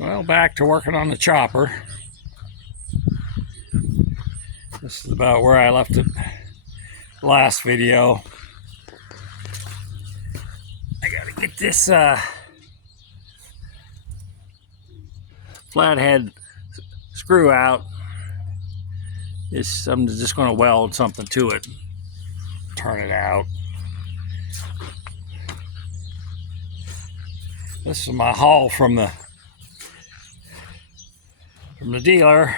Well, back to working on the chopper. This is about where I left it last video. I gotta get this flathead screw out. I'm just going to weld something to it, turn it out. This is my haul from the dealer.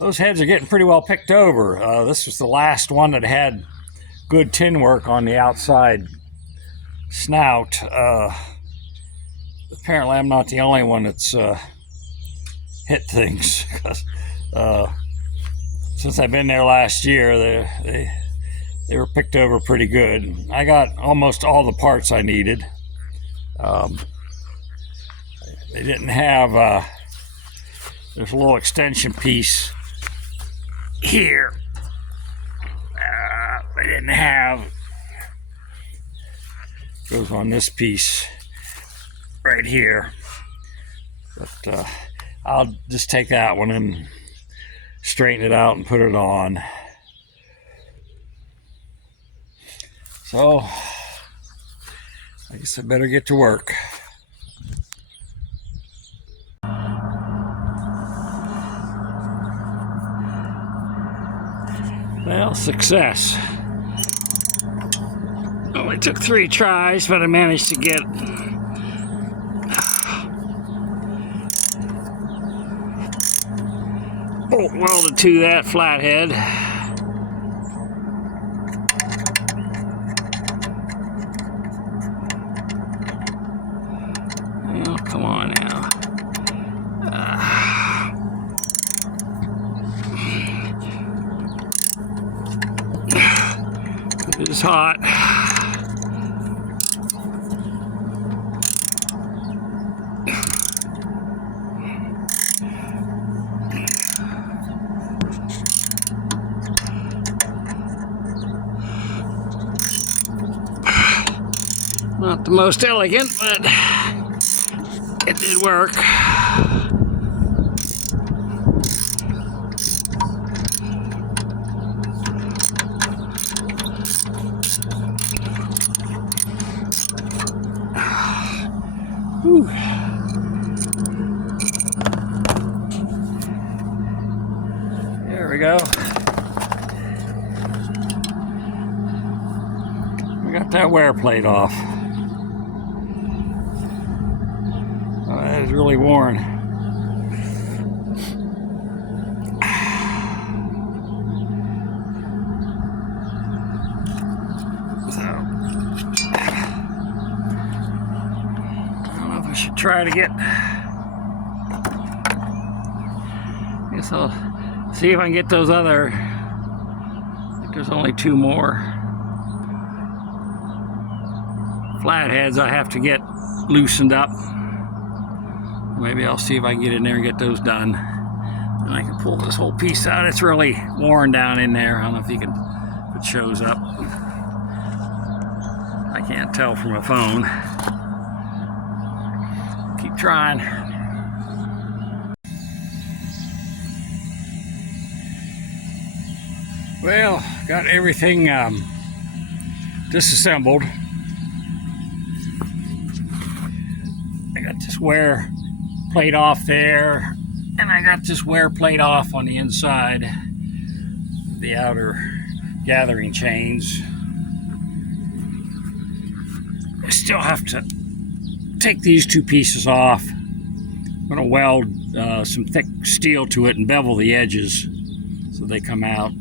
Those heads are getting pretty well picked over. This was the last one that had good tin work on the outside snout. Apparently I'm not the only one that's hit things. Since I've been there last year, they were picked over pretty good. I got almost all the parts I needed. They didn't have there's a little extension piece here. They didn't have, goes on this piece right here, but I'll just take that one and straighten it out and put it on. So I guess I better get to work. Well, success. Only took 3 tries, but I managed to get bolt welded to that flathead. Oh, come on now. It is hot. Not the most elegant, but it did work. Whew. There we go. We got that wear plate off. Oh, that is really worn. I should try to get, I guess I'll see if I can get those other, I think there's only 2 more flatheads I have to get loosened up. Maybe I'll see if I can get in there and get those done, and I can pull this whole piece out. It's really worn down in there. I don't know if you can, if it shows up. I can't tell from a phone. Keep trying. Well, got everything disassembled. I got this wear plate off there, and I got this wear plate off on the inside, the outer gathering chains. I still have to take these 2 pieces off. I'm going to weld some thick steel to it and bevel the edges so they come out.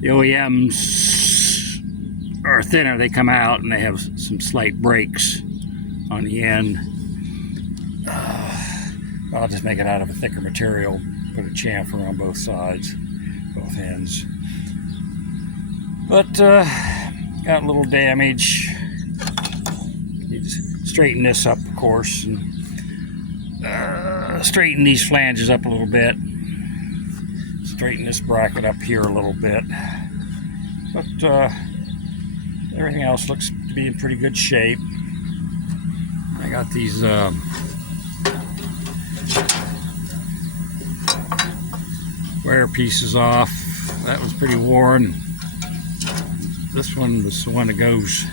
The OEMs are thinner, they come out, and they have some slight breaks on the end. I'll just make it out of a thicker material, put a chamfer on both sides, both ends. But got a little damage. You just straighten this up, of course, and straighten these flanges up a little bit. Straighten this bracket up here a little bit. But everything else looks to be in pretty good shape. I got these wear pieces off. That was pretty worn. This one was the one that goes.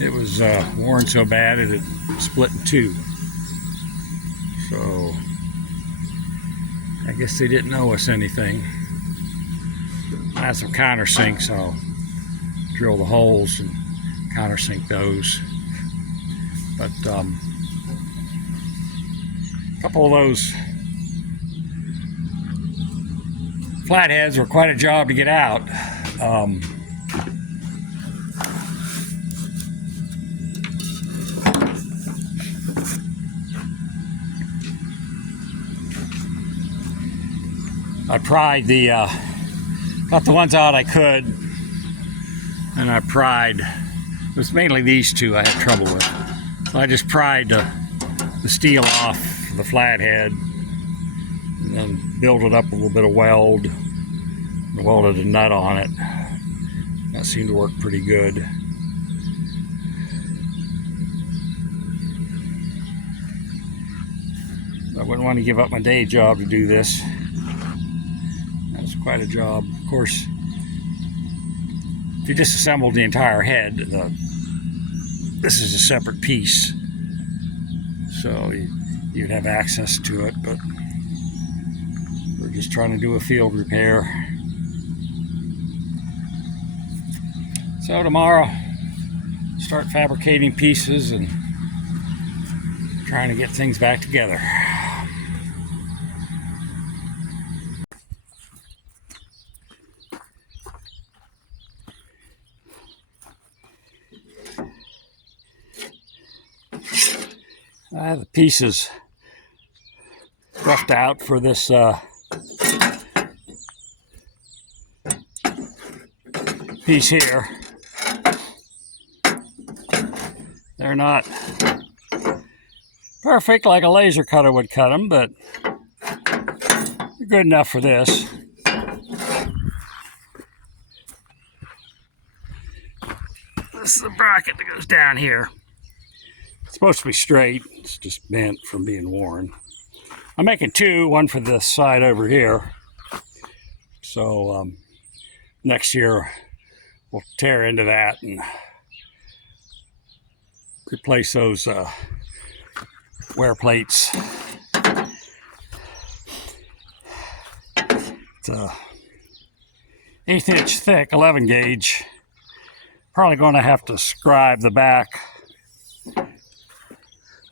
It was worn so bad it had split in two. So I guess they didn't owe us anything. I have some countersinks. I'll drill the holes and countersink those. But a couple of those flatheads were quite a job to get out. I pried got the ones out I could, and I pried. It was mainly these two I had trouble with. So I just pried the steel off the flathead, and then built it up with a little bit of weld, and welded a nut on it. That seemed to work pretty good. I wouldn't want to give up my day job to do this. That's quite a job. Of course, if you disassembled the entire head, this is a separate piece, so you'd have access to it, but we're just trying to do a field repair. So tomorrow, start fabricating pieces and trying to get things back together. I have the pieces roughed out for this piece here. They're not perfect like a laser cutter would cut them, but they're good enough for this. This is the bracket that goes down here. It's supposed to be straight. It's just bent from being worn. I'm making two, one for this side over here. So next year we'll tear into that and replace those wear plates. It's 1/8 inch thick, 11 gauge. Probably going to have to scribe the back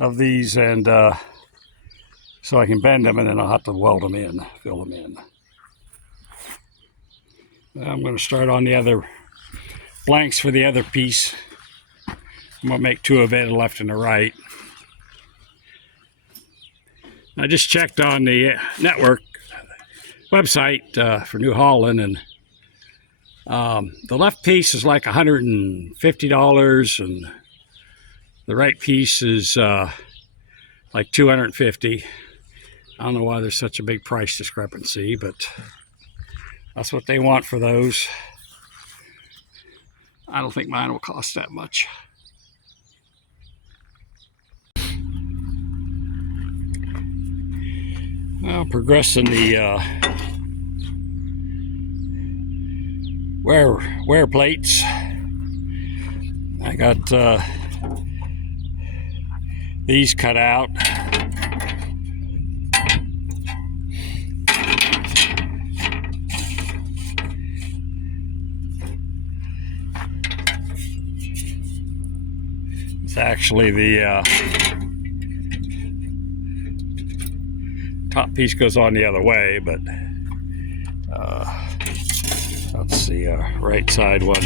of these, and so I can bend them, and then I'll have to weld them in, fill them in. I'm going to start on the other blanks for the other piece. I'm going to make two of it, a left and a right. I just checked on the network website for New Holland, and the left piece is like $150, and the right piece is like $250. I don't know why there's such a big price discrepancy, but that's what they want for those. I don't think mine will cost that much. Well, progressing the wear plates. I got these cut out. It's actually the top piece goes on the other way, but that's the right side one.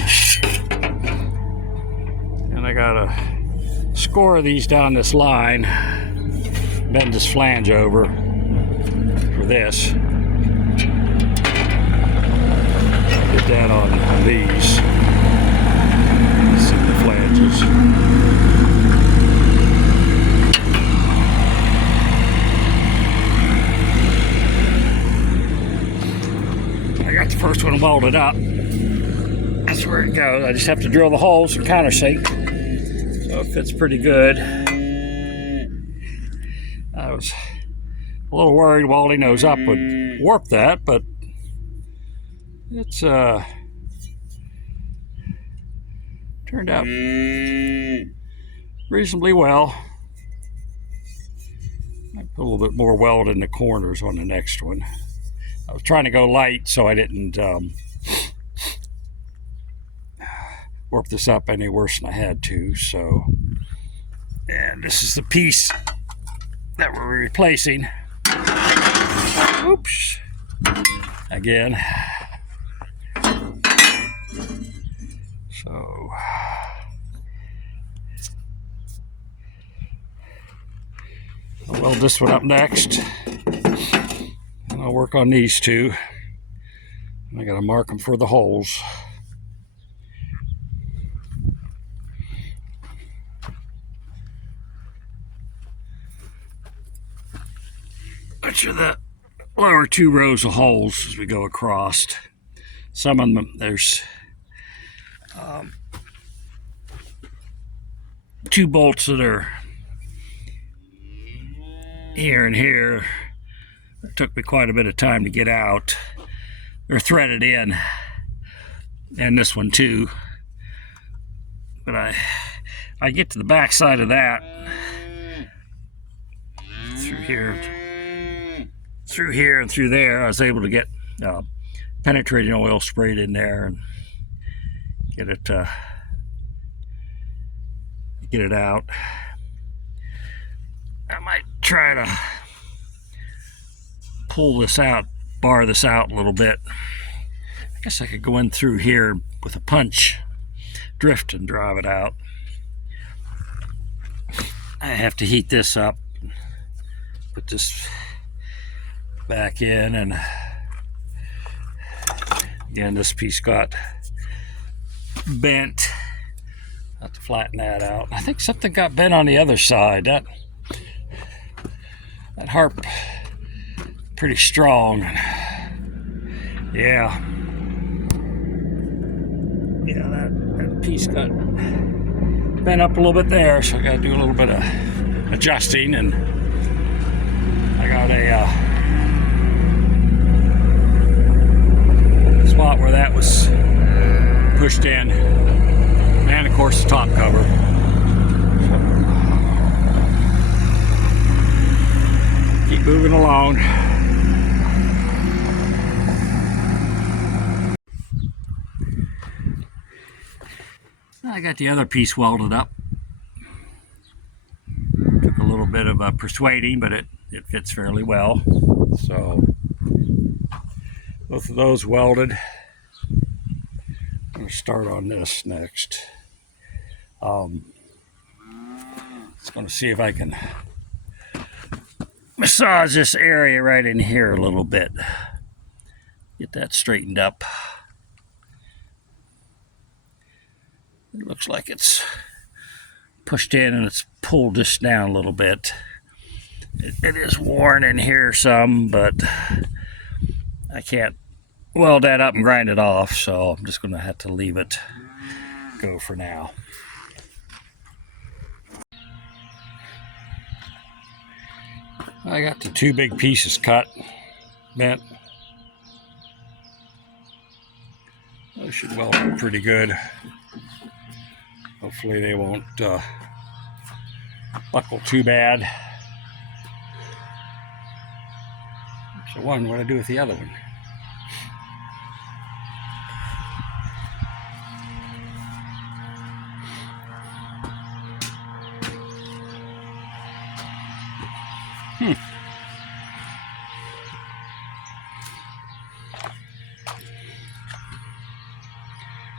And I gotta score these down this line, bend this flange over for this. Get that on these. See the flanges. got the first one welded up. That's where it goes. I just have to drill the holes and countersink. So it fits pretty good. I was a little worried welding those up would warp that, but it's turned out reasonably well. I put a little bit more weld in the corners on the next one. I was trying to go light so I didn't warp this up any worse than I had to. So, and this is the piece that we're replacing. Oops. Again. So I'll weld this one up next, and I'll work on these two. I gotta mark them for the holes. Which are the lower two rows of holes as we go across. Some of them, there's two bolts that are here and here. It took me quite a bit of time to get out. They're threaded in, and this one too. But I get to the back side of that through here and through there. I was able to get penetrating oil sprayed in there and get it out. I might try to pull this out, bar this out a little bit. I guess I could go in through here with a punch, drift and drive it out. I have to heat this up, put this back in, and again, this piece got bent. I have to flatten that out. I think something got bent on the other side. That harp pretty strong. Yeah, that piece got bent up a little bit there, so I got to do a little bit of adjusting, and I got a spot where that was pushed in, and of course the top cover. Keep moving along. I got the other piece welded up. Took a little bit of persuading, but it fits fairly well. So both of those welded. I'm going to start on this next. Just going to see if I can massage this area right in here a little bit. Get that straightened up. It looks like it's pushed in and it's pulled this down a little bit. It is worn in here some, but I can't weld that up and grind it off, so I'm just going to have to leave it go for now. I got the two big pieces cut, bent. Those should weld up pretty good. Hopefully they won't buckle too bad. So one, what do I do with the other one?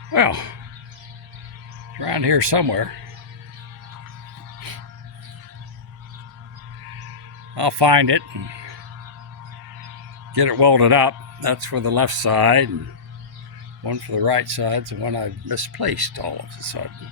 Well, it's around here somewhere. I'll find it and get it welded up. That's for the left side, and one for the right side. So one I misplaced all of a sudden.